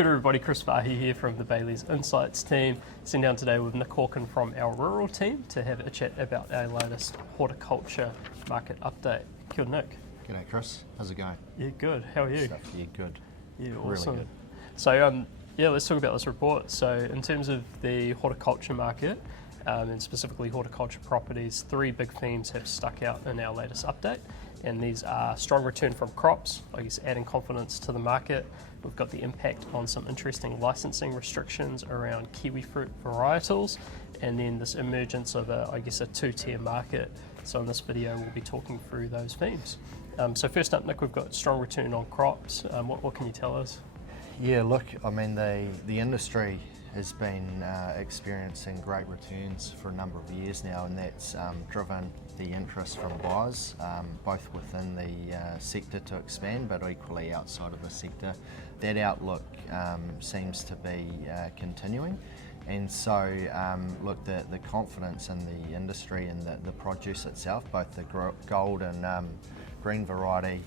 Kia ora everybody, Chris Farhi here from the Bayleys Insights team. Sitting down today with Nick Hawken from our rural team to have a chat about our latest horticulture market update. Kia ora, Nick. G'day Chris, how's it going? Yeah, good. How are you? Yeah, good. Yeah, awesome. Really good. So, let's talk about this report. So, in terms of the horticulture market, and specifically horticulture properties, three big themes have stuck out in our latest update. And these are strong return from crops, I guess adding confidence to the market. We've got the impact on some interesting licensing restrictions around kiwi fruit varietals, and then this emergence of a two-tier market. So in this video, we'll be talking through those themes. So first up, Nick, we've got strong return on crops. What can you tell us? Yeah, look, I mean, the industry has been experiencing great returns for a number of years now, and that's driven the interest from buyers, both within the sector to expand, but equally outside of the sector. That outlook seems to be continuing. And so, look, the confidence in the industry and the produce itself, both the gold and green variety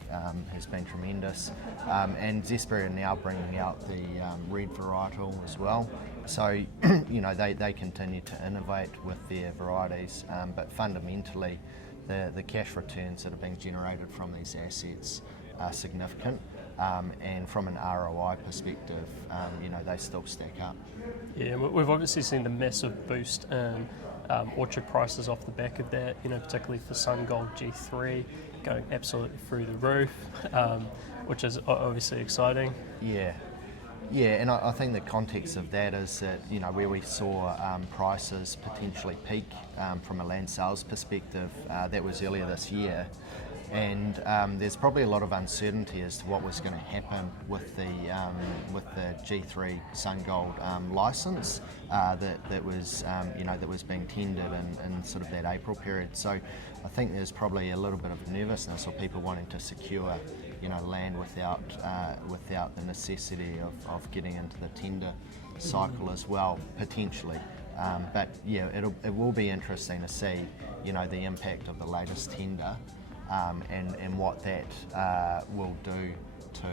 has been tremendous, and Zespri are now bringing out the red varietal as well. So, you know, they continue to innovate with their varieties, but fundamentally, the cash returns that are being generated from these assets are significant, and from an ROI perspective, you know, they still stack up. Yeah, we've obviously seen the massive boost in orchard prices off the back of that, you know, particularly for Sun Gold G3 going absolutely through the roof, which is obviously exciting. Yeah, and I think the context of that is that, you know, where we saw prices potentially peak from a land sales perspective, that was earlier this year. And there's probably a lot of uncertainty as to what was going to happen with the G3 Sun Gold license that was being tendered in sort of that April period. So I think there's probably a little bit of nervousness, or people wanting to secure, you know, land without the necessity of getting into the tender cycle as well, potentially. But yeah, it will be interesting to see, you know, the impact of the latest tender. And what that will do to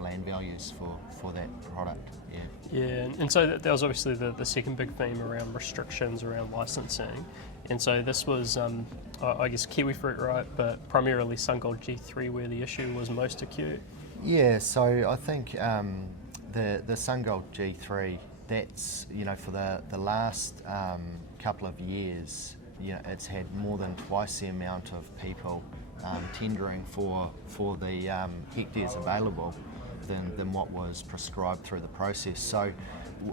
land values for that product. Yeah, and so that was obviously the second big theme around restrictions around licensing. And so this was, I guess, kiwi fruit, right? But primarily Sun Gold G3 where the issue was most acute. Yeah, so I think the Sun Gold G3, that's, you know, for the last couple of years, you know, it's had more than twice the amount of people tendering for the hectares available than what was prescribed through the process. So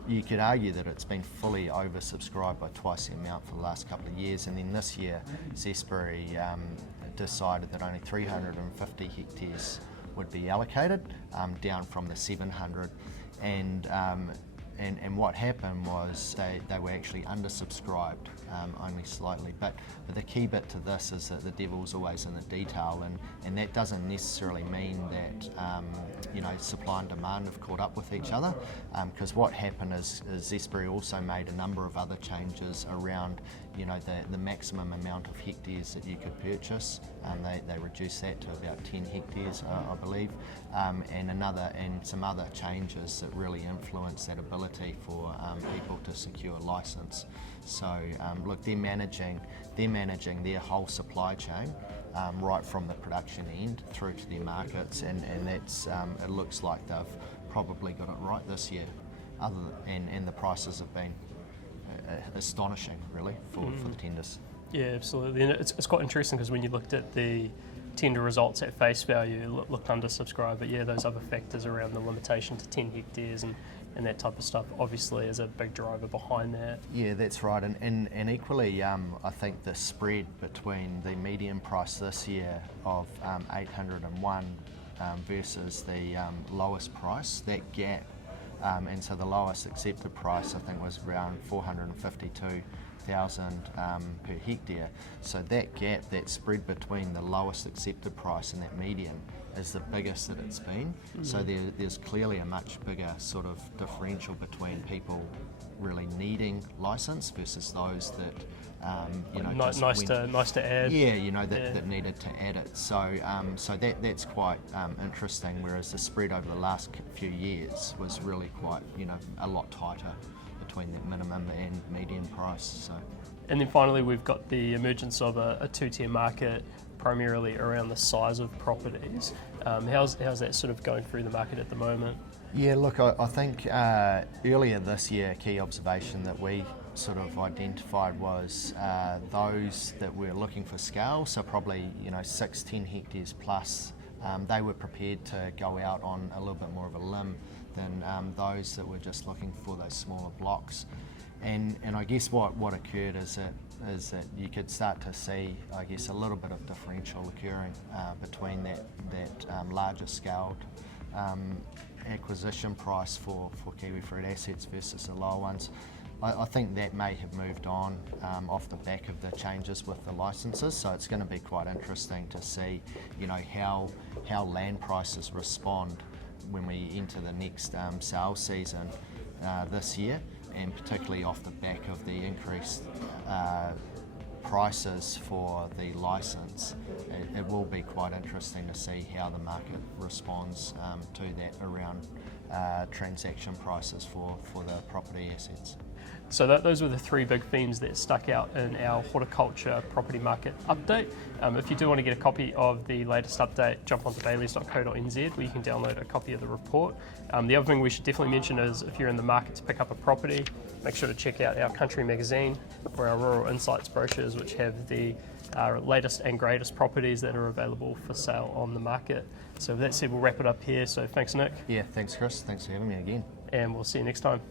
you could argue that it's been fully oversubscribed by twice the amount for the last couple of years, and then this year Zespri decided that only 350 hectares would be allocated, down from the 700, and what happened was they were actually undersubscribed, only slightly. But the key bit to this is that the devil's always in the detail, and that doesn't necessarily mean that you know, supply and demand have caught up with each other. Because what happened is Zespri also made a number of other changes around, you know, the maximum amount of hectares that you could purchase. They reduced that to about 10 hectares, I believe, and some other changes that really influence that ability for people to secure a license. So look, they're managing their whole supply chain, right from the production end through to their markets, and that's it looks like they've probably got it right this year. And the prices have been astonishing, really, for the tenders. Yeah, absolutely, and it's quite interesting because when you looked at the tender results at face value, it looked undersubscribed, but yeah, those other factors around the limitation to 10 hectares and that type of stuff obviously is a big driver behind that. Yeah, that's right, and equally I think the spread between the median price this year of 801 versus the lowest price, that gap, and so the lowest accepted price I think was around 452,000 per hectare. So that gap, that spread between the lowest accepted price and that median, is the biggest that it's been. So there's clearly a much bigger sort of differential between people really needing license versus those that nice to add. Yeah, that needed to add it. So that's quite interesting. Whereas the spread over the last few years was really quite a lot tighter between the minimum and median price. So. And then finally, we've got the emergence of a two-tier market, primarily around the size of properties. How's that sort of going through the market at the moment? Yeah, look, I think earlier this year, a key observation that we sort of identified was those that were looking for scale, so probably 6-10 hectares plus, they were prepared to go out on a little bit more of a limb than those that were just looking for those smaller blocks. And I guess what occurred is that you could start to see, I guess, a little bit of differential occurring between that larger scaled acquisition price for kiwifruit assets versus the lower ones. I think that may have moved on off the back of the changes with the licenses, so it's going to be quite interesting to see how land prices respond when we enter the next sales season this year, and particularly off the back of the increased prices for the license. It will be quite interesting to see how the market responds to that around transaction prices for the property assets. So those were the three big themes that stuck out in our horticulture property market update. If you do want to get a copy of the latest update, jump onto bayleys.co.nz where you can download a copy of the report. The other thing we should definitely mention is if you're in the market to pick up a property, make sure to check out our Country magazine or our Rural Insights brochures, which have the latest and greatest properties that are available for sale on the market. So with that said, we'll wrap it up here. So thanks, Nick. Yeah, thanks, Chris. Thanks for having me again. And we'll see you next time.